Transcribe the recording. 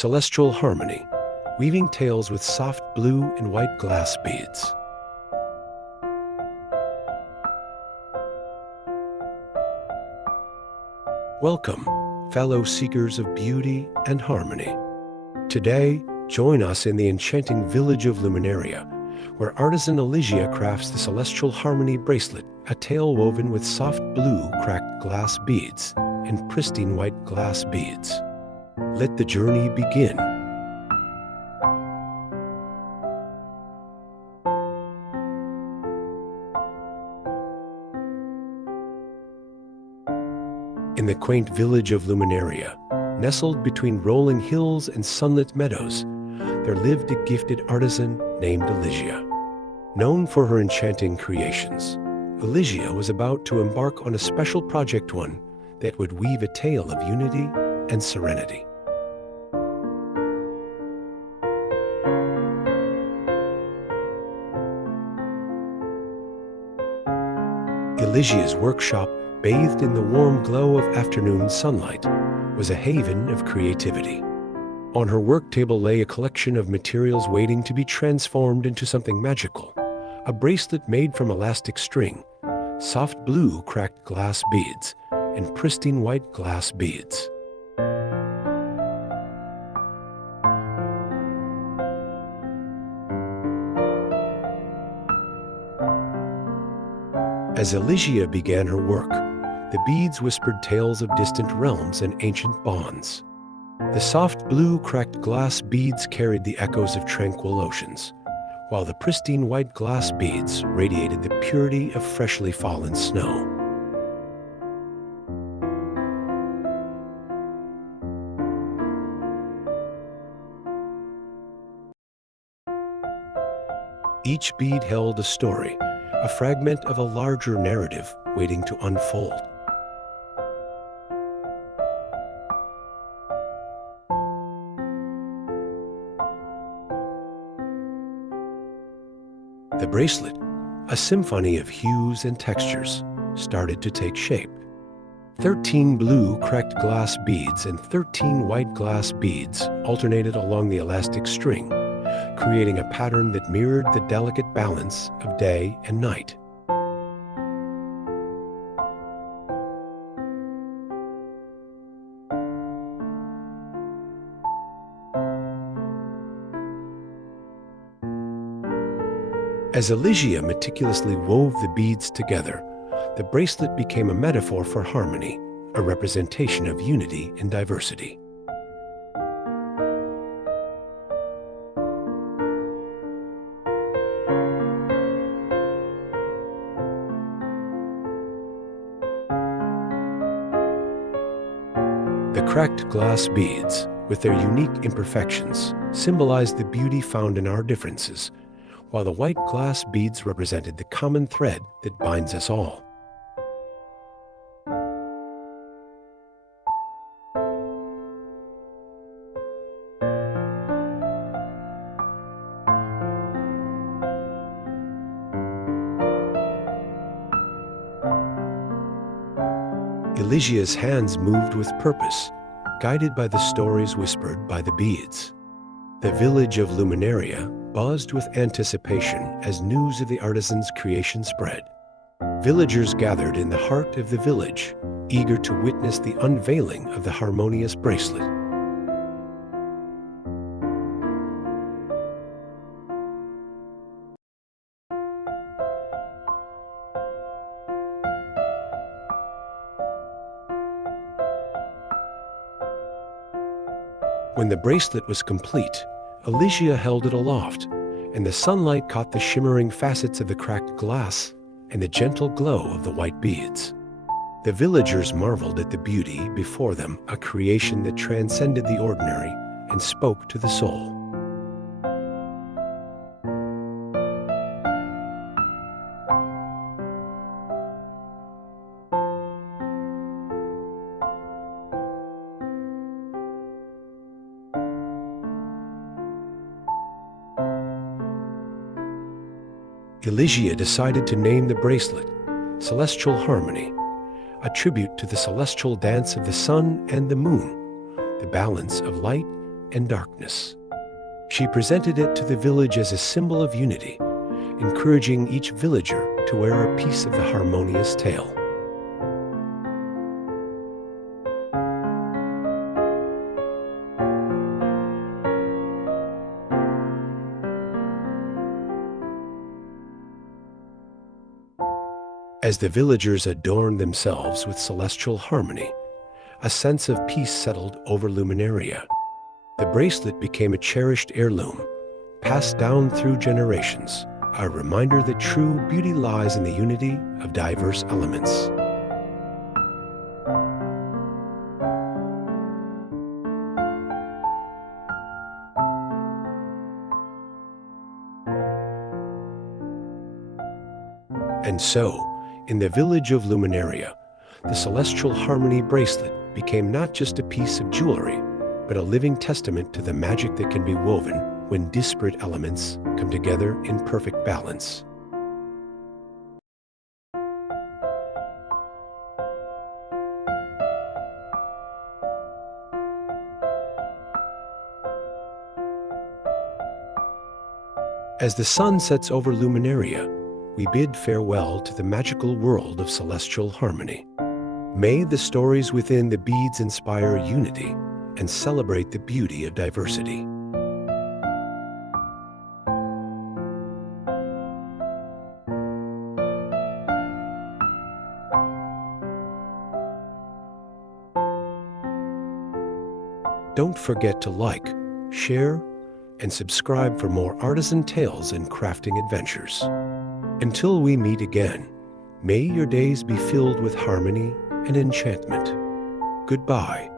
Celestial Harmony, weaving tales with soft blue and white glass beads. Welcome, fellow seekers of beauty and harmony. Today, join us in the enchanting village of Luminaria, where artisan Elysia crafts the Celestial Harmony bracelet, a tail woven with soft blue cracked glass beads and pristine white glass beads. Let the journey begin. In the quaint village of Luminaria, nestled between rolling hills and sunlit meadows, there lived a gifted artisan named Elysia. Known for her enchanting creations, Elysia was about to embark on a special project, one that would weave a tale of unity and serenity. Elysia's workshop, bathed in the warm glow of afternoon sunlight, was a haven of creativity. On her work table lay a collection of materials waiting to be transformed into something magical. A bracelet made from elastic string, soft blue cracked glass beads, and pristine white glass beads. As Elysia began her work, the beads whispered tales of distant realms and ancient bonds. The soft blue cracked glass beads carried the echoes of tranquil oceans, while the pristine white glass beads radiated the purity of freshly fallen snow. Each bead held a story, a fragment of a larger narrative waiting to unfold. The bracelet, a symphony of hues and textures, started to take shape. 13 blue cracked glass beads and 13 white glass beads alternated along the elastic string, creating a pattern that mirrored the delicate balance of day and night. As Elysia meticulously wove the beads together, the bracelet became a metaphor for harmony, a representation of unity in diversity. The cracked glass beads, with their unique imperfections, symbolized the beauty found in our differences, while the white glass beads represented the common thread that binds us all. Elysia's hands moved with purpose, guided by the stories whispered by the beads. The village of Luminaria buzzed with anticipation as news of the artisan's creation spread. Villagers gathered in the heart of the village, eager to witness the unveiling of the harmonious bracelet. When the bracelet was complete, Elysia held it aloft, and the sunlight caught the shimmering facets of the cracked glass and the gentle glow of the white beads. The villagers marveled at the beauty before them, a creation that transcended the ordinary and spoke to the soul. Elysia decided to name the bracelet Celestial Harmony, a tribute to the celestial dance of the sun and the moon, the balance of light and darkness. She presented it to the village as a symbol of unity, encouraging each villager to wear a piece of the harmonious tale. As the villagers adorned themselves with celestial harmony, a sense of peace settled over Luminaria. The bracelet became a cherished heirloom, passed down through generations, a reminder that true beauty lies in the unity of diverse elements. And so, in the village of Luminaria, the Celestial Harmony bracelet became not just a piece of jewelry, but a living testament to the magic that can be woven when disparate elements come together in perfect balance. As the sun sets over Luminaria, we bid farewell to the magical world of celestial harmony. May the stories within the beads inspire unity and celebrate the beauty of diversity. Don't forget to like, share, and subscribe for more artisan tales and crafting adventures. Until we meet again, may your days be filled with harmony and enchantment. Goodbye.